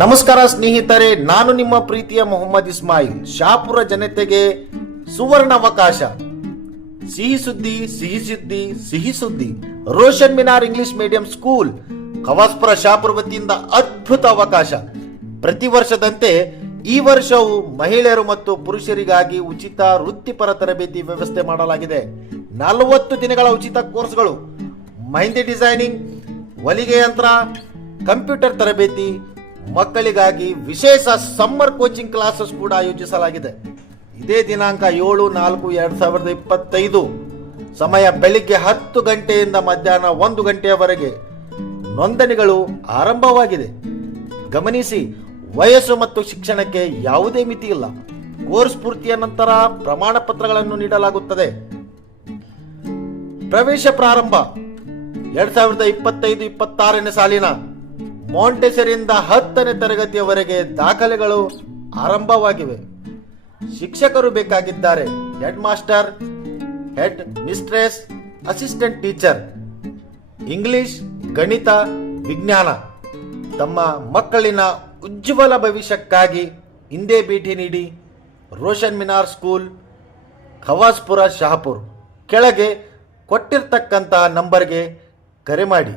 ನಮಸ್ಕಾರ ಸ್ನೇಹಿತರೆ, ನಾನು ನಿಮ್ಮ ಪ್ರೀತಿಯ ಮೊಹಮ್ಮದ್ ಇಸ್ಮಾಯಿಲ್. ಶಾಪುರ ಜನತೆಗೆ ಸುವರ್ಣಾವಕಾಶ. ಸಿಹಿ ಸುದ್ದಿ ಸಿಹಿ ಸುದ್ದಿ ಸಿಹಿ ಸುದ್ದಿ. Roshan Minar English medium school Khawaspura Shapura ವತಿಯಿಂದ ಅದ್ಭುತ ಅವಕಾಶ. ಪ್ರತಿ ವರ್ಷದಂತೆ ಈ ವರ್ಷವೂ ಮಹಿಳೆಯರು ಮತ್ತು ಪುರುಷರಿಗಾಗಿ ಉಚಿತ ವೃತ್ತಿಪರ ತರಬೇತಿ ವ್ಯವಸ್ಥೆ ಮಾಡಲಾಗಿದೆ. 40 ದಿನಗಳ ಉಚಿತ ಕೋರ್ಸ್ಗಳು, ಮೆಹಂದಿ ಡಿಸೈನಿಂಗ್, ಹೊಲಿಗೆ ಯಂತ್ರ, ಕಂಪ್ಯೂಟರ್ ತರಬೇತಿ, ಮಕ್ಕಳಿಗಾಗಿ ವಿಶೇಷ ಸಮ್ಮರ್ ಕೋಚಿಂಗ್ ಕ್ಲಾಸಸ್ ಕೂಡ ಆಯೋಜಿಸಲಾಗಿದೆ. ಇದೇ ದಿನಾಂಕ 7/4/2025, ಸಮಯ ಬೆಳಿಗ್ಗೆ 10 ಗಂಟೆಯಿಂದ ಮಧ್ಯಾಹ್ನ 1 ಗಂಟೆಯವರೆಗೆ. ನೋಂದಣಿಗಳು ಆರಂಭವಾಗಿದೆ. ಗಮನಿಸಿ, ವಯಸ್ಸು ಮತ್ತು ಶಿಕ್ಷಣಕ್ಕೆ ಯಾವುದೇ ಮಿತಿ ಇಲ್ಲ. ಕೋರ್ಸ್ ಪೂರ್ತಿಯ ನಂತರ ಪ್ರಮಾಣ ಪತ್ರಗಳನ್ನು ನೀಡಲಾಗುತ್ತದೆ. ಪ್ರವೇಶ ಪ್ರಾರಂಭ 2025-26ನೇ ಸಾಲಿನ ಮಾಂಟೆಸರಿಯಿಂದ 10ನೇ ತರಗತಿಯವರೆಗೆ ದಾಖಲೆಗಳು ಆರಂಭವಾಗಿವೆ. ಶಿಕ್ಷಕರು ಬೇಕಾಗಿದ್ದಾರೆ: head master, head mistress, assistant teacher, English, ಗಣಿತ, ವಿಜ್ಞಾನ. ತಮ್ಮ ಮಕ್ಕಳಿನ ಉಜ್ವಲ ಭವಿಷ್ಯಕ್ಕಾಗಿ ಹಿಂದೆ ಭೇಟಿ ನೀಡಿ. ರೋಷನ್ ಮಿನಾರ್ ಸ್ಕೂಲ್, ಖವಾಸ್ಪುರ, ಶಹಾಪುರ್. ಕೆಳಗೆ ಕೊಟ್ಟಿರ್ತಕ್ಕಂಥ ನಂಬರ್ಗೆ ಕರೆ ಮಾಡಿ.